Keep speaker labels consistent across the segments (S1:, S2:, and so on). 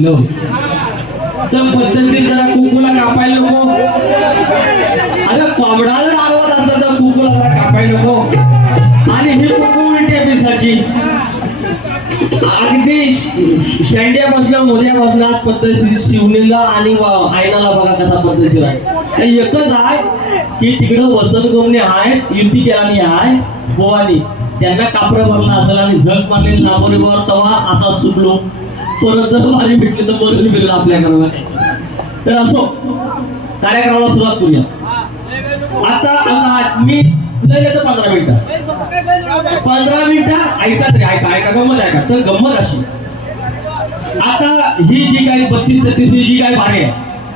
S1: थांबलं तर पद्धतशीर जरा कुंकूला कापायला नको. अरे कोंबडा जर आरवत असेल तर कुंकूला जरा कापायला नको. आणि ही कुंकू उलटी आहे पिसाची. अगदी बसल्या मोद्या बसल्या पद्धतशीर शिवणीला आणि आयनाला बघा कसा पद्धतशीर आहे. एकच आहे की तिकडं वसंत गोमने आहे युती केलानी आहे बोवानी त्यांना कापरं भरला असेल आणि झक मारलेली नाबोरीवर तवा असा सुटलो परत जर माझी भेटली तर परत भेटला आपल्या तर असो कार्यक्रमाला सुरुवात करूया. आता आता मी लय येतो पंधरा मिनिटं. पंधरा मिनिटं ऐका तरी ऐका ऐका गंमत ऐका. तर गंमत अशी. आता ही जी काही बत्तीस तेहतीस जी काही भारी आहे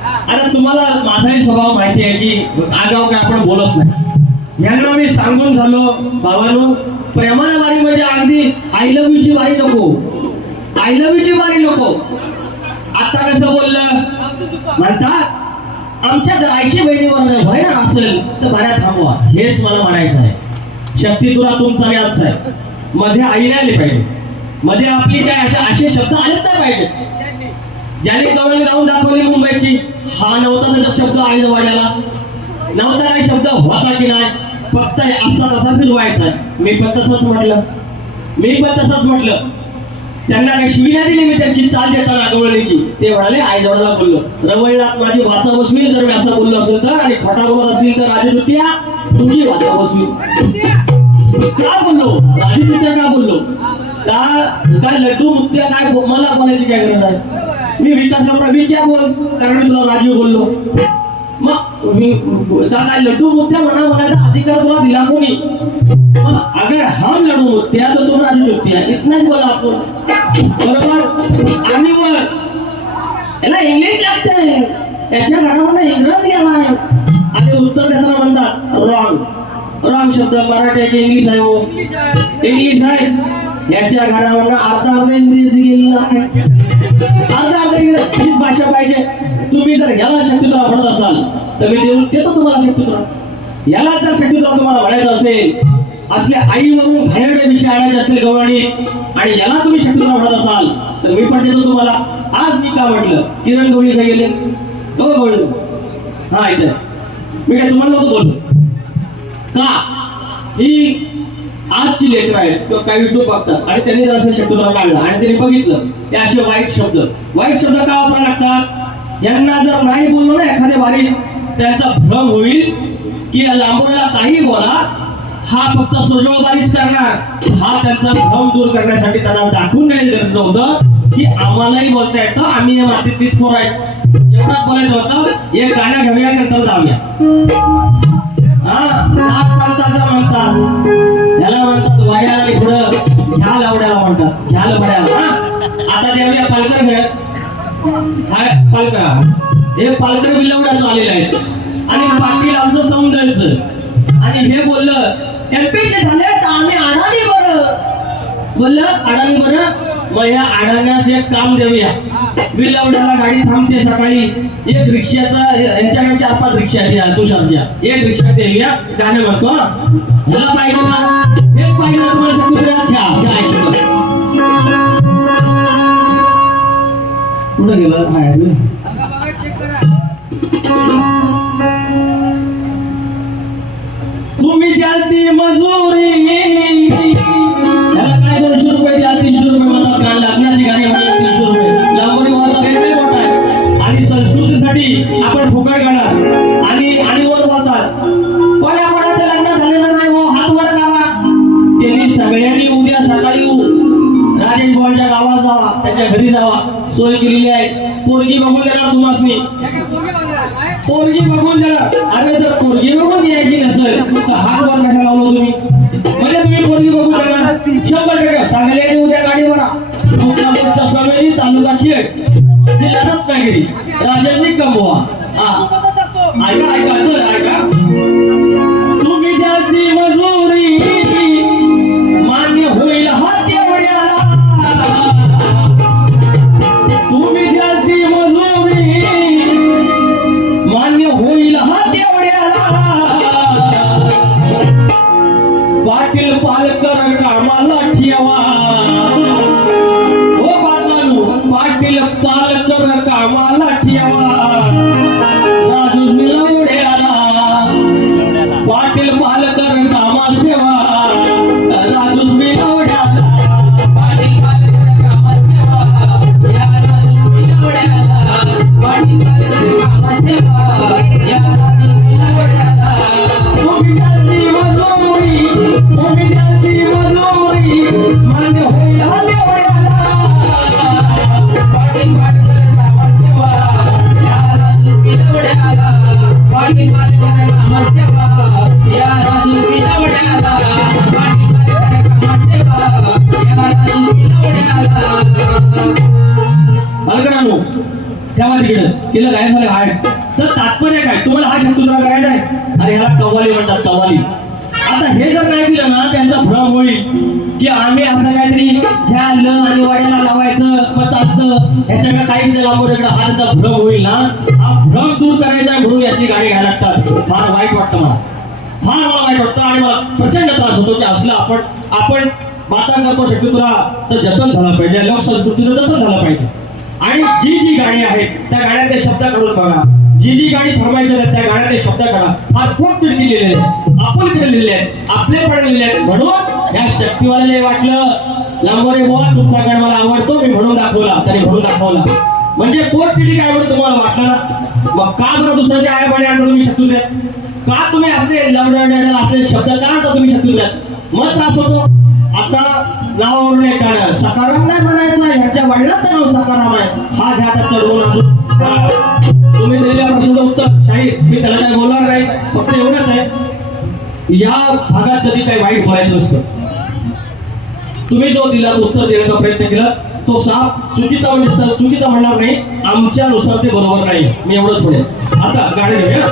S1: आता तुम्हाला माझाही स्वभाव माहिती आहे की आगाव काय आपण बोलत नाही. यांना मी सांगून झालो बाबांनो प्रेमाला वारी म्हणजे अगदी आय लव्ह ची वारी नको. आय लव्ह यू मारे नको. आता कसं बोललं? म्हणतात आमच्या जर आईशी बहिणीवर व्हायला असेल तर बऱ्या थांबवा. हेच मला म्हणायचं आहे. शक्ती तुला तुमचा आणि आमचा आहे. मध्ये आई नाही आली पाहिजे. मध्ये आपली काय अशा असे शब्द आलेच नाही पाहिजे. ज्याने कवळ गाऊन दाखवली मुंबईची हा नव्हता त्याचा शब्द आई वाड्याला नव्हता काही शब्द होता की नाही फक्त असा तसा फिरवायचा आहे. मी पण तसंच म्हटलं. मी पण तसंच म्हटलं. त्यांना काही शिविना दिली मी त्यांची चाल देताना गवळणीची ते म्हणाले आई जवळला बोललो. रवळलात माझी वाचा बसवी जर मी असं बोललो असेल तर आणि खोटा बोलत असेल तर राजदुत्या तुझी वाचा बसवी का बोललो? राजदुत्या का बोललो? का काय लड्डू मुक्त्या काय मला बोलायची काय गरज आहे? मी विकासराव मी क्या बोल कारण मी तुला राजीव बोललो. मग मी काय लड्डू मुक्त्या म्हणा म्हणायचा अधिकार तुला दिला कोणी? मग हम लड़ू मुत्या तो तुम राजू मुत्या इतना ही बोला आपण. बरोबर? आणि वर. याला इंग्लिश लागते. याच्या घरावर इंग्रज गेला आहे आणि उत्तर देताना म्हणतात रॉंग. रॉंग शब्द मराठी आहे की इंग्लिश आहे हो? इंग्लिश आहे. याच्या घरावर अर्धा अर्धा इंग्रजी गेलेला आहे. अर्धा अर्धा इंग्रज. हीच भाषा पाहिजे. तुम्ही जर याला शक्तीला म्हणत असाल तर मी देऊन देतो तुम्हाला शक्तीला याला जर शक्तीला तुम्हाला म्हणायचं असेल असल्या आईवरून घाणेरडे विषय आणायचे असतील गवळणी आणि याला तुम्ही शक्तीला म्हणत असाल तर मी पण देतो तुम्हाला. आज मी का म्हटलं? किरण गवळी काय गेले. हो गवळी. हा इथे. मी काय तुम्हाला नव्हतं बोललो? का? ही आजची लेकर आहेत. किंवा काही युट्यूब बघतात. आणि त्यांनी जर असं शब्द काढला आणि त्यांनी बघितलं ते असे वाईट शब्द. वाईट शब्द का वापरा लागतात? यांना जर नाही बोललो ना एखाद्या वारी त्यांचा भ्रम होईल. की लांबोऱ्याला काही बोला हा फक्त सोजवळबारीच करणार. हा त्यांचा भ्रम दूर करण्यासाठी त्यांना दाखवून देणे गरजेचं होतं की आम्हालाही बोलता येतं आम्ही या मातीत तीच पोर आहे एवढंच बोलायचं होतं. एक गाण्या घेऊया नंतर जाऊया. हा नाग म्हणतात. याला म्हणतात वाड्याला आणि पुढं ह्या लवड्याला म्हणतात. घ्या लवड्याला हा? आता देऊया पालकर घ्या काय? पालकर. हे पालकर बिलवड्याचं आलेलं आहे आणि पाटील आमचं सौंदर्यचं. आणि हे बोललं एमपीचे झाले तर आम्ही अडाणी बरं. बोललं अडाणी बरं. मग या अडाण्यास एक काम देऊया. बिलवड्याला गाडी थांबते सकाळी. एक रिक्षाचा यांच्याकडे चार पाच रिक्षा द्या तुषारच्या एक रिक्षा देऊया. गाणं म्हणतो हा. ह्याला पाहिजे ना एक पाहिजे ना तुम्हाला सगळं घ्या घ्या कुठं गेलं? हाय मजुरी. याला काय दोनशे रुपये द्या तीनशे रुपये म्हणतात काय तीनशे रुपये. रेट मोठा आहे. आणि संस्कृतीसाठी आपण फुकट गाणार आणि आणि वर बोलतात कोण्या कोणाचं लग्न झालेलं नाही हो हात वर करा त्यांनी सगळ्यांनी उद्या सकाळी राजेश भाऊच्या गावात जावा त्याच्या घरी जावा. सोय केलेली आहे. पोरगी बघून देणार तुम्हाला पोरगी बघून देणार अरे जर पोरगी बघून द्यायची नसेल तर हात वर कशा लावलो तुम्ही? म्हणजे तुम्ही पोरगी बघून देणार शंभर टक्के. सगळ्यांनी उद्या गाडी भरा मुक्काम पोस्ट समेरी तालुका खेड जिल्हा रत्नागिरी मालकरण कामास ठेवा ठेवा तिकडं. केलं काय झालं? काय तर तात्पर्य काय? तुम्हाला हा शब्द तुला करायचा आहे? अरे ह्याला कव्वाली म्हणतात कव्वाली. आता हे जर नाही दिलं ना त्यांचा भ्रम होईल की आम्ही असं काहीतरी घ्या ल आणि वाड्याला लावायचं मग चालतं. ह्याच्याकडे काहीच लावू इकडे हा त्यांचा भ्रम होईल ना. हा भ्रम दूर करायचा म्हणून याची गाडी घ्यायला लागतात. फार वाईट वाटतं मला. फार मला वाईट वाटतं आणि मला प्रचंड त्रास होतो की असलं आपण आपण माता करतो शक्य तुला तर जतन झालं पाहिजे. लोकसंस्कृतीचं जतन झालं पाहिजे. आणि जी जी गाणी आहेत त्या गाण्याचे शब्द काढून बघा. जी जी गाणी फरमायची आहेत त्या गाण्याचे शब्द काढा फार खूप तिडकी लिहिलेले आपण कडे लिहिले आहेत. आपले पण लिहिले आहेत. म्हणून या शक्तीवाल्याला वाटलं लांबोरे बोला तुमचा गाण मला आवडतो मी म्हणून दाखवला. त्याने म्हणून दाखवला. म्हणजे पोट तिडी काय म्हणून तुम्हाला वाटलं ना? मग का बरं दुसऱ्याच्या आय बने आणलं तुम्ही शत्रू का तुम्ही असे लवडा असले शब्द का आणता तुम्ही शत्रू मग त्रास होतो. आता नावावरून एक गाणं सकाराम नाही म्हणायचा ह्याच्या वडिलात नाव सकाराम आहे. हा घ्या आता ऋण अजून. तुम्ही दिलेल्या प्रश्नाचं उत्तर. शाहीर मी त्याला काय बोलणार नाही. फक्त एवढंच आहे. या भागात कधी काही वाईट बोलायचं नसतं. तुम्ही जो दिला उत्तर देण्याचा प्रयत्न केला तो साफ चुकीचा म्हणजे चुकीचा म्हणणार नाही. आमच्यानुसार ते बरोबर नाही. मी एवढंच म्हणेन. आता गाडी घेऊया.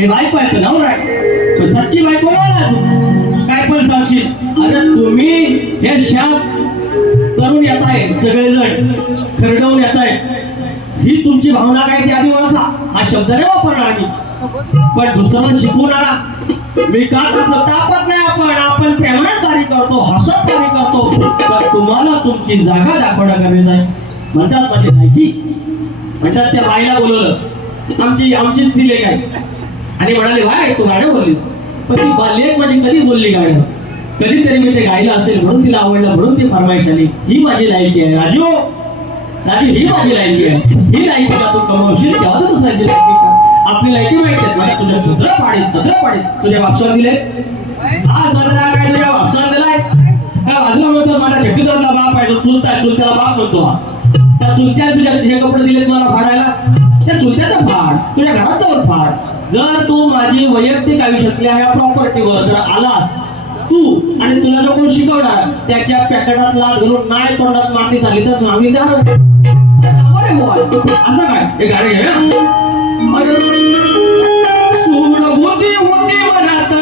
S1: मी बायको आहे नवरा आहे. पण सच्ची बायको नाही काय पण सांगशील? अरे तुम्ही हे शाप करून येत आहे सगळेजण. खरडवून येत आहे. ही तुमची भावना काय ती आधी ओळखा. हा शब्द नाही वापरणार मी पण दुसऱ्याला शिकू नका. मी का करतो? तापत नाही आपण. आपण प्रेमानेच कार्य करतो हसत कार्य करतो. पण तुम्हाला तुमची जागा दाखवणं गरजेचं आहे. म्हणतात माझी की म्हणतात त्या बाईला बोलवलं. आमची आमचीच दिले काय आहे आणि म्हणाले वाय तू गाणं बोललीस पण ती बा- माझी कधी बोलली गाणं? कधीतरी मी ते गायलं असेल म्हणून तिला आवडलं म्हणून ती फरमाईश आली ही माझी लायकी आहे. राजू राजू ही माझी लायकी आहे. ही लायकी का तू कमवशील तेव्हा तर दुसऱ्याची लायकी कर आपली लायकी माहिती आहे. मला तुझ्या छत्र पाडीत छत्र पाडीत. तुझ्या वापसावर दिले हा सदरा काय तुझ्या वापसावर दिलाय? काय बाजूला म्हणतो माझा शक्तीधरला बाप आहे चुलता चुलत्याला बाप म्हणतो हा. त्या चुलत्या तुझ्या हे कपडे दिले मला फाडायला. त्या चुलत्याचा फाड तुझ्या घरात फाड. जर तू माझी वैयक्तिक आयुष्यातल्या ह्या प्रॉपर्टीवर जर आलास तू आणि तुला जो कोण शिकवणार त्याच्या पॅकेटात लाच घालून नाही तोंडात माती झाली तर आम्ही असं काय? एक अरे, सोड होती होती मनात.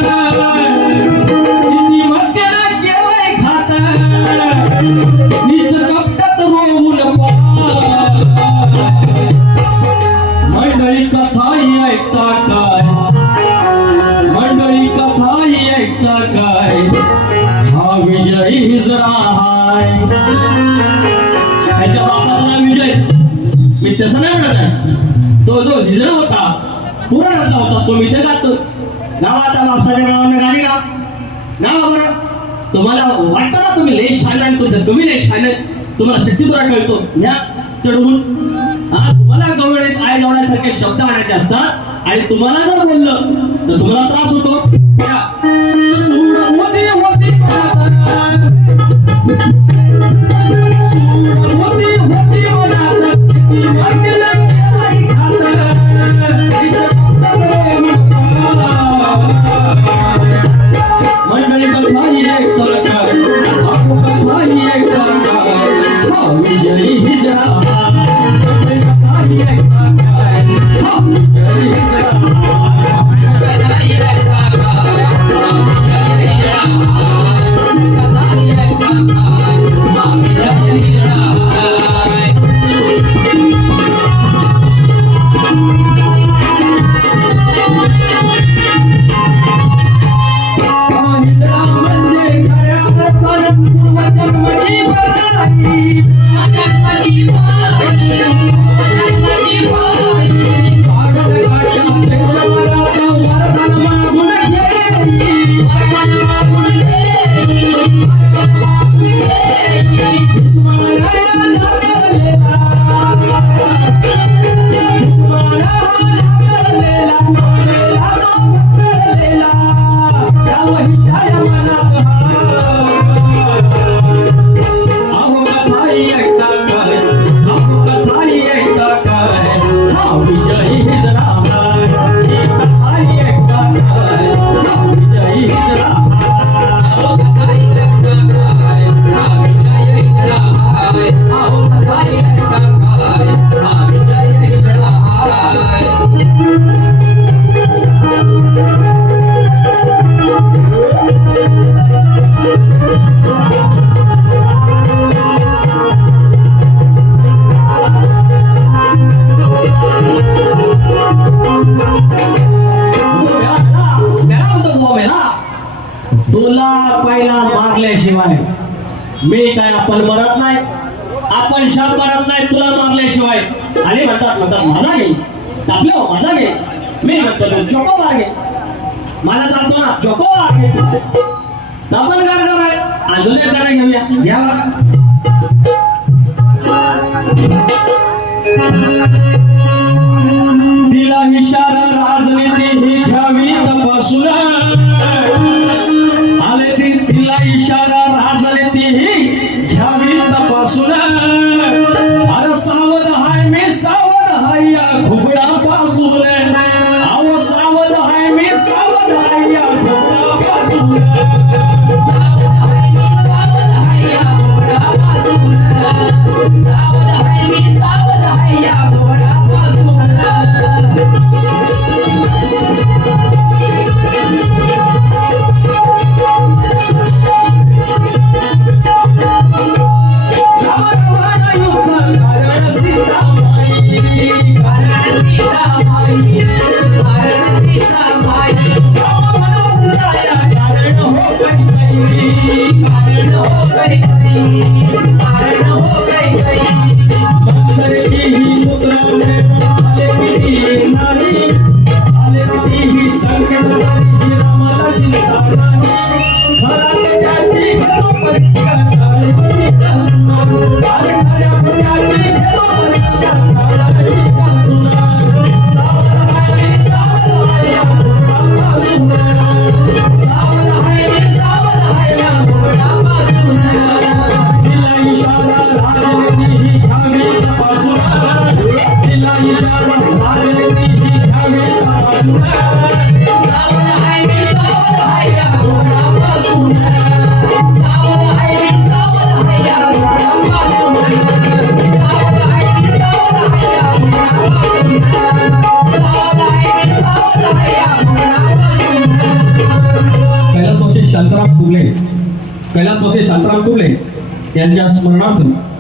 S1: तुम्हाला शक्तीपुरा कळतो न्या चढवून हा तुम्हाला गवळीत आय जोडायसारखे शब्द आणायचे असतात. आणि तुम्हाला जर बोललं तर तुम्हाला त्रास होतो. आईला मारल्याशिवाय. मी काय आपण मरत नाही? आपण शाप मरत नाही तुला मारल्याशिवाय. आणि म्हणतात म्हणतात माझा घे. टाकलो हो, माझा घे. मी म्हणतो चोको मार घे. माझा चालतो ना चोको मार घे. आपण काय कराय अजून एक गाणं घेऊया. घ्या बघा तिला इशारा राजनीती ही घ्यावी तपासून. तिला काही काही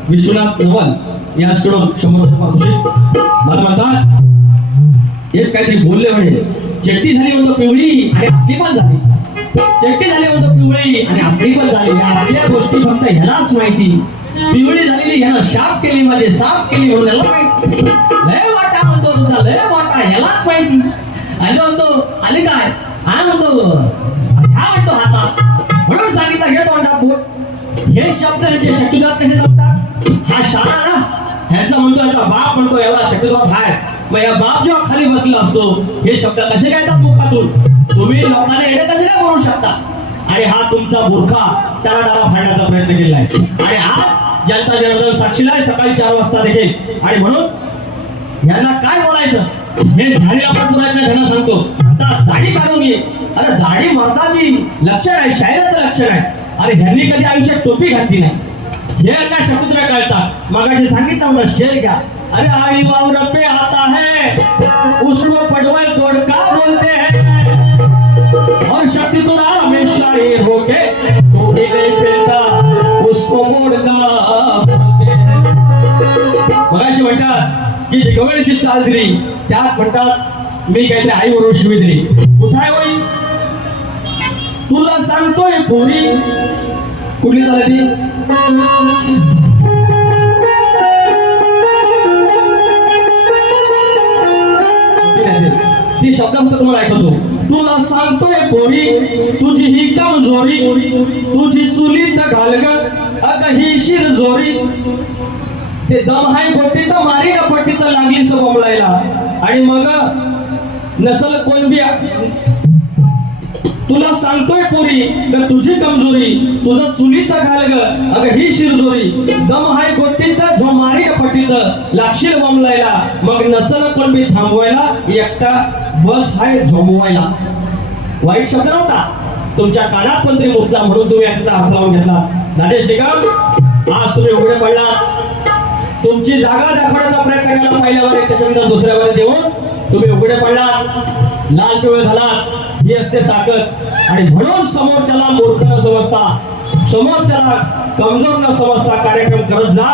S1: विश्वनाथ नवल यांच्याकडून शंभर रुपये पारितोषिक मला म्हणतात एक काहीतरी बोलले म्हणे चट्टी झाली म्हणतो पिवळी आणि आपली पण झाली. चट्टी झाली म्हणतो पिवळी आणि आपली पण झाली. आपल्या गोष्टी फक्त ह्यालाच माहिती. पिवळी झालेली ह्यानं शाप केली म्हणजे माझे साफ केली म्हणून ह्याला माहिती. लय वाटा म्हणतो तुझा लय वाटा ह्यालाच माहिती. आलो म्हणतो आले काय? हा म्हणतो हा म्हणतो हातात. म्हणून सांगितलं घे तोंडात बोट. हे शब्द यांचे शक्तिदात कसे जमतात हा शाळा ना? ह्याचा म्हणतो याचा बाप म्हणतो एवढा शक्तिदात आहे मग या बाप जेव्हा खाली बसला असतो हे शब्द कसे काय येतात मुखातून? तुम्ही लोकांना येणे कसे काय म्हणू शकता? आणि हा तुमचा मूर्खा त्याला डाला फाडण्याचा प्रयत्न केला आहे आणि आज जनता जनार्दन साक्षीला आहे सकाळी चार वाजता देखील. आणि म्हणून यांना काय बोलायचं? हे धाडी आपण तुला त्यांना सांगतो. आता दाढी काढून ये अरे दाढी मर्दाची लक्षण आहे शायराचं लक्षण आहे. अरे ह्यांनी कधी आयुष्यात टोपी घातली नाही. हे यांना शकुद्र कळतात मगाशी सांगितलं मला शेर घ्या. अरे आळी वावर पे आता है. उसको पडवल तोड़का बोलते हैं. और शक्ति तो हमेशा ये होके टोपी नहीं पहनता उसको मोड़का बोलते हैं. मगाशी म्हणतात की गवळीची चाल दिली त्यात म्हणतात, मी काहीतरी आई बरोबर शिवी दिली कुठं तुला सांगतोय पोरी. कुठली झाली ती ती शब्द फक्त तुम्हाला ऐकवतो तुला सांगतोय पोरी तुझी ही कमजोरी तुझी चुलीत घालग अग ही शिरजोरी ते दम हाय पट्टी तर मारी ना पट्टी तर लागली सबंबळायला आणि मग नसल कोण बी तुला सांगतोय पोरी तर तुझी कमजोरी? तुझं चुलीत घाल ग. अग ही शिरजोरी. दम हाय गोटीत जो मारी फटीत. पट्टीत लागशील बोंबलायला. मग नसल पण मी थांबवायला एकटा बस हाय झोमवायला वाईट शब्द नव्हता? तुमच्या कानात पण तरी मुतला म्हणून तुम्ही याचा अर्थ लावून घेतला. राजेश निगम आज तुम्ही उघडे पडला तुमची जागा दाखवण्याचा प्रयत्न केला पहिल्यावर त्याच्यानंतर दुसऱ्यावर देऊन तुम्ही उघडे पडला लाल पिवळे झाला ही असते ताकद. आणि म्हणून समोरच्याला मूर्ख न समजता. समोरच्याला कमजोर न समजता कार्यक्रम करत जा.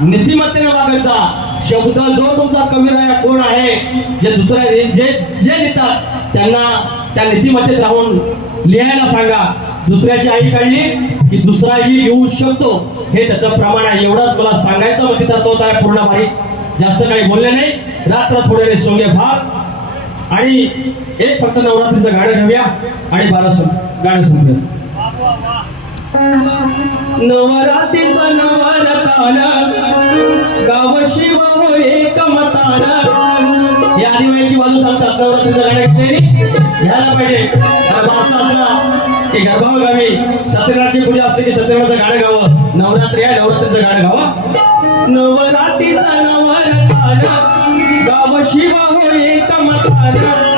S1: नीतिमत्तेने वागत जा. शब्द जो तुमचा कवीराया कोण आहे? जे दुसऱ्या जे जे लिहितात त्यांना त्या नीतिमत्तेत राहून लिहायला सांगा. दुसऱ्याची आई काढली की दुसराही येऊ शकतो. हे त्याचं प्रमाण आहे. एवढाच मला सांगायचं मग तिथं तो पूर्ण भाई जास्त काही बोलले नाही. रात्र थोडे सोंगे भाग आणि एक फक्त नवरात्रीचं गाणं घेऊया आणि बारा गाणं संपूया या आदिवासी बाजू सांगतात नवरात्रीचं गाणं घ्यायला पाहिजे. असं असला असते गाणं नवरात्री आहे नवरात्रीचं गाणं गावं. नवरात्रीचा नवरात्र शिव होई तमतारा.